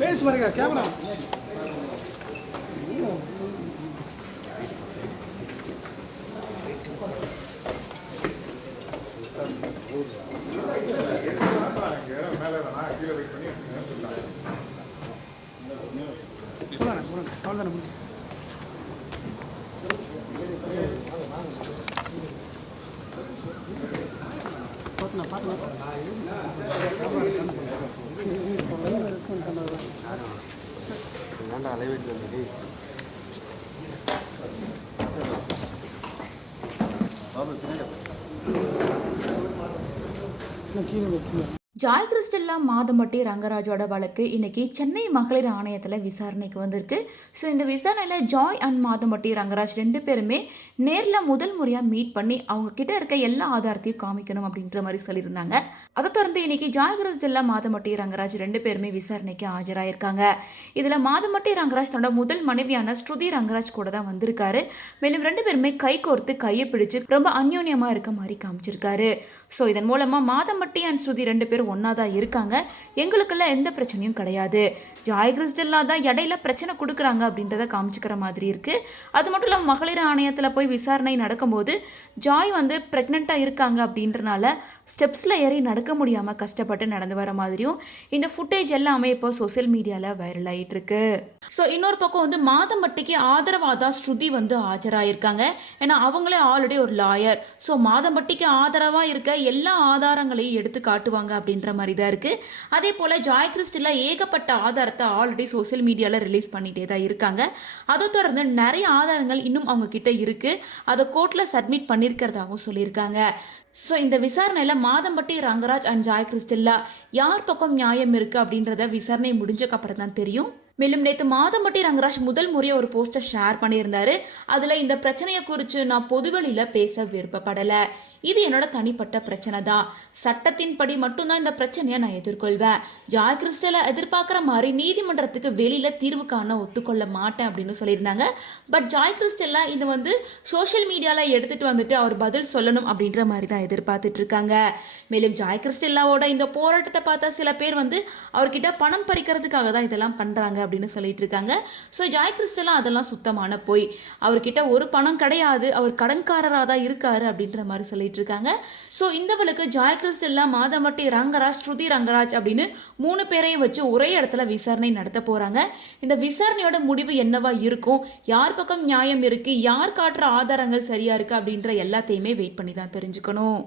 Face மறைங்க camera. அவ்வளோதானே முடிச்சு Joy கிறிஸ்டெல்லா Madhampatti ரங்கராஜோட வழக்கு இன்னைக்கு சென்னை மகளிர் ஆணையத்தில் விசாரணைக்கு வந்திருக்கு. ஸோ இந்த விசாரணையில் ஜாய் அண்ட் மாதம்பட்டி ரங்கராஜ் 2 பேருமே நேரில் முதல் முறையாக மீட் பண்ணி அவங்க கிட்ட இருக்க எல்லா ஆதாரத்தையும் காமிக்கணும் அப்படின்ற மாதிரி சொல்லியிருந்தாங்க. அதை தொடர்ந்து இன்னைக்கு ஜாய் கிறிஸ்டெல்லா மாதம்பட்டி ரங்கராஜ் 2 பேருமே விசாரணைக்கு ஆஜராயிருக்காங்க. இதில் மாதம்பட்டி ரங்கராஜ் தன்னோட முதல் மனைவியான ஸ்ருதி ரங்கராஜ் கூட தான் வந்திருக்காரு. மேலும் 2 பேருமே கை கோர்த்து கையை பிடிச்சு ரொம்ப அந்யோன்யமாக இருக்க மாதிரி காமிச்சிருக்காரு. ஸோ இதன் மூலமாக மாதம்பட்டி அண்ட் ஸ்ருதி 2 பேரும் ஒன்றா தான் இருக்காங்க, எங்களுக்கெல்லாம் எந்த பிரச்சனையும் கிடையாது, ஜாய் கிறிஸ்டெல்லா தான் இடையில பிரச்சனை கொடுக்குறாங்க அப்படின்றத காமிச்சிக்கிற மாதிரி இருக்கு. அது மட்டும் இல்லாமல் மகளிர் ஆணையத்தில் போய் விசாரணை நடக்கும்போது ஜாய் வந்து ப்ரெக்னெண்ட்டாக இருக்காங்க அப்படின்றனால ஸ்டெப்ஸில் ஏறி நடக்க முடியாமல் கஷ்டப்பட்டு நடந்து வர மாதிரியும் இந்த ஃபுட்டேஜ் எல்லாமே இப்போ சோசியல் மீடியாவில் வைரல் ஆகிட்டு இருக்கு. ஸோ இன்னொரு பக்கம் வந்து மாதம்பட்டிக்கு ஆதரவாக தான் ஸ்ருதி வந்து ஆஜராயிருக்காங்க. ஏன்னா அவங்களே ஆல்ரெடி ஒரு லாயர். ஸோ மாதம்பட்டிக்கு ஆதரவாக இருக்க எல்லா ஆதாரங்களையும் எடுத்து காட்டுவாங்க அப்படின்ற மாதிரி தான் இருக்குது. அதே போல் ஜாய் கிறிஸ்டெல்லா ஏகப்பட்ட ஆதாரத்தை ஆல்ரெடி சோசியல் மீடியாவில் ரிலீஸ் பண்ணிகிட்டே தான் இருக்காங்க. அதை தொடர்ந்து நிறைய ஆதாரங்கள் இன்னும் அவங்க கிட்ட இருக்குது, அதை கோர்ட்டில் சப்மிட் பண்ணியிருக்கிறதாகவும் சொல்லியிருக்காங்க. ஸோ இந்த விசாரணையில் மாதம்பட்டி ரங்கராஜ் அண்ட் ஜாய் கிறிஸ்டெல்லா யார் பக்கம் நியாயம் இருக்குது அப்படின்றத விசாரணை முடிஞ்சக்கப்புறம் தான் தெரியும். மேலும் நேற்று மாதம்பட்டி ரங்கராஜ் முதல் முறையாக ஒரு போஸ்டர் ஷேர் பண்ணியிருந்தாரு. அதில் இந்த பிரச்சனையை குறித்து நான் பொதுவெளியில் பேச விருப்பப்படலை, இது என்னோட தனிப்பட்ட பிரச்சனை தான், சட்டத்தின்படி மட்டும்தான் இந்த பிரச்சனையை நான் எதிர்கொள்வேன், ஜாய் கிறிஸ்டெல்லா எதிர்பார்க்குற மாதிரி நீதிமன்றத்துக்கு வெளியில் தீர்வு காண ஒத்துக்கொள்ள மாட்டேன் அப்படின்னு சொல்லியிருந்தாங்க. பட் ஜாய் கிறிஸ்டெல்லா இது வந்து சோஷியல் மீடியாவில் எடுத்துகிட்டு வந்துட்டு அவர் பதில் சொல்லணும் அப்படின்ற மாதிரி தான் எதிர்பார்த்துட்டு இருக்காங்க. மேலும் ஜாய் கிறிஸ்டெல்லாவோட இந்த போராட்டத்தை பார்த்தா சில பேர் வந்து அவர்கிட்ட பணம் பறிக்கிறதுக்காக தான் இதெல்லாம் பண்ணுறாங்க அப்படின்னு சொல்லிட்டு இருக்காங்க. ஸோ ஜாய் கிறிஸ்டெல்லா அதெல்லாம் சுத்தமான போய், அவர்கிட்ட ஒரு பணம் கிடையாது, அவர் கடன்காரராக தான் இருக்காரு அப்படின்ற மாதிரி சொல்லிட்டு இருக்காங்க. ஸோ இந்த வழக்கு ஜாய் கிறிஸ்டெல்லா மாதம்பட்டி ரங்கராஜ் ஸ்ருதி ரங்கராஜ் அப்படின்னு 3 பேரையும் வச்சு ஒரே இடத்துல விசாரணை நடத்த போறாங்க. இந்த விசாரணையோட முடிவு என்னவா இருக்கும், யார் பக்கம் நியாயம் இருக்கு, யார் காட்டுற ஆதாரங்கள் சரியா இருக்கு அப்படின்ற எல்லாத்தையுமே வெயிட் பண்ணி தான் தெரிஞ்சுக்கணும்.